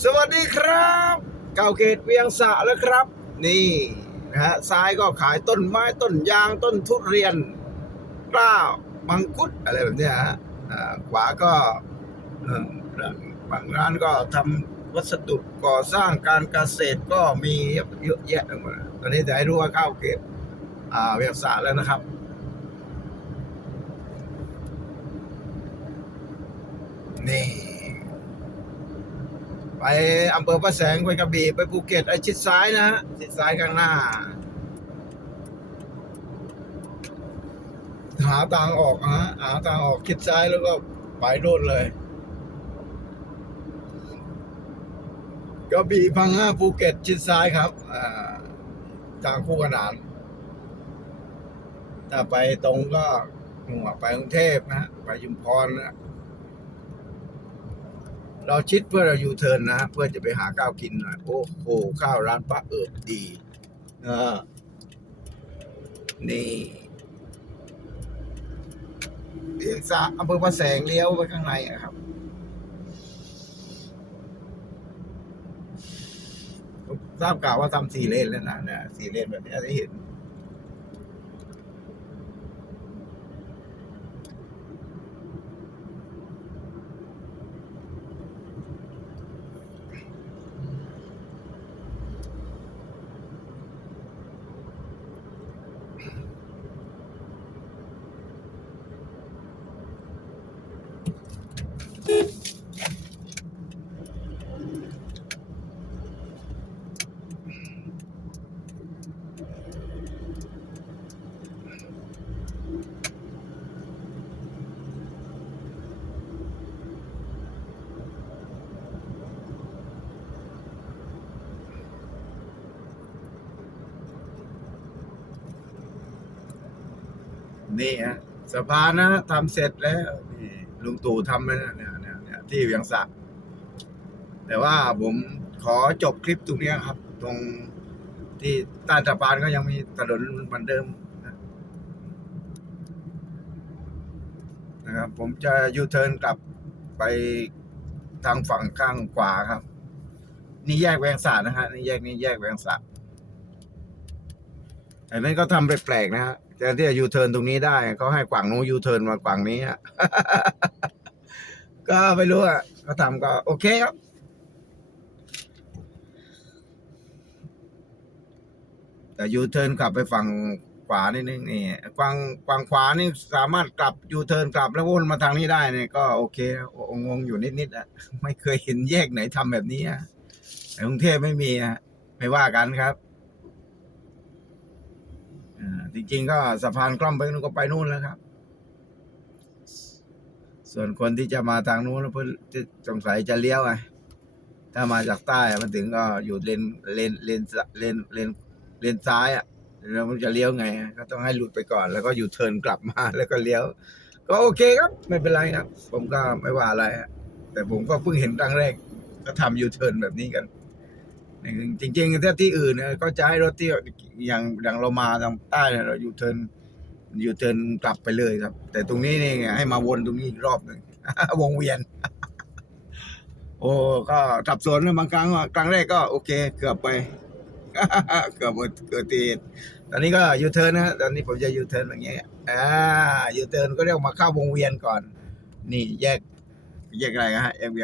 สวัสดีครับ เก่าเกตเวียงสะแล้วครับ นี่นะฮะซ้ายก็ขายต้นไม้ต้นยางต้นทุเรียนกล้ามังคุดอะไรแบบนี้ฮะอ่าขวาก็เออบางร้านก็ทำวัสดุก่อสร้างการเกษตรก็มีเยอะแยะไปหมดตอนนี้จะให้รู้ว่าข้าวเกตอ่าเวียงสะแล้วนะครับนี่ ไปอำเภอพระแสงไปกระบี่ไปภูเก็ตไอชิดซ้ายนะฮะชิดซ้ายข้างหน้า หาทางออกนะฮะหาทางออกชิดซ้ายแล้วก็ไปโดนเลยกระบี่พังงาภูเก็ตชิดซ้ายครับอ่าทางคู่ขนานถ้าไปตรงก็หัวไปกรุงเทพนะฮะไปยุมพรนะ เราชิดเพื่อเรายูเทิร์นนะเพื่อจะไปหาข้าวกินน่อยโอ้โหข้าวร้านป้าเอิบดีเออนี่เรียงสะอำเภอพระแสงเลี้ยวไปข้างในอะครับทราบข่าวว่าทำสี่เลนแล้วนะเนี่ยสี่เลนแบบนี้ได้เห็น นี่ฮะสะพานนะทำเสร็จแล้วนี่ลุงตู่ทำไปแล้วเนี่ยเนี่ยเนี่ย ที่เวียงสะแต่ว่าผมขอจบคลิปตรงนี้ครับ ตรงที่ใต้สะพานก็ยังมีถนนเหมือนเดิมนะครับ ผมจะยูเทิร์นกลับไปทางฝั่งข้างขวาครับ นี่แยกแวงสะนะฮะนี่แยกนี่แยกแวงสะแต่นั้นก็ทำแปลกๆนะฮะแทนที่จะยูเทิร์นตรงนี้ได้เขาให้กว่างนู้ยูเทิร์นมากว่างนี้อะ ก็ไม่รู้อะเขาทำก็โอเคครับ แต่ยูเทิร์นกลับไปฝั่งขวานิดนึงนี่กวางกวางขวานี่สามารถกลับยูเทิร์นกลับแล้ววนมาทางนี้ได้เนี่ยก็โอเคงงอยู่นิดๆอะไม่เคยเห็นแยกไหนทำแบบนี้อะในกรุงเทพไม่มีอะไม่ว่ากันครับอ่าจริงๆก็สะพานกล้อมไปนู่นก็ไปนู่นแล้วครับ ส่วนคนที่จะมาทางนู้นเพื่อสงสัยจะเลี้ยวไงถ้ามาจากใต้มันถึงก็อยู่เลนเลนเลนเลนเลนเลนซ้ายอะแล้วมันจะเลี้ยวไง ก็ต้องให้หลุดไปก่อน แล้วก็อยู่เทินกลับมาแล้วก็เลี้ยว ก็โอเคครับ ไม่เป็นไรครับ ผมก็ไม่ว่าอะไรอะแต่ผมก็เพิ่งเห็นครั้งแรก ก็ทำยูเทิร์นแบบนี้กันจริงๆถ้าที่อื่นเนี่ยก็จะให้รถที่อย่างอย่างเรามาทางใต้เรายูเทิร์น อยู่เทินกลับไปเลยครับ แต่ตรงนี้นี่ไงให้มาวนตรงนี้อีกรอบหนึ่งวงเวียน โอ้ก็สับสนนบางครั้งครั้งแรกก็โอเค เกือบไปเกือบเกิดตีตอนนี้ก็ยูเทิร์นนะตอนนี้ผมจะยูเทิร์นอย่างเงี้ยอ่ายูเทิร์นก็เรียกมาเข้าวงเวียนก่อน นี่แยก แยกอะไรฮะแยกเวียน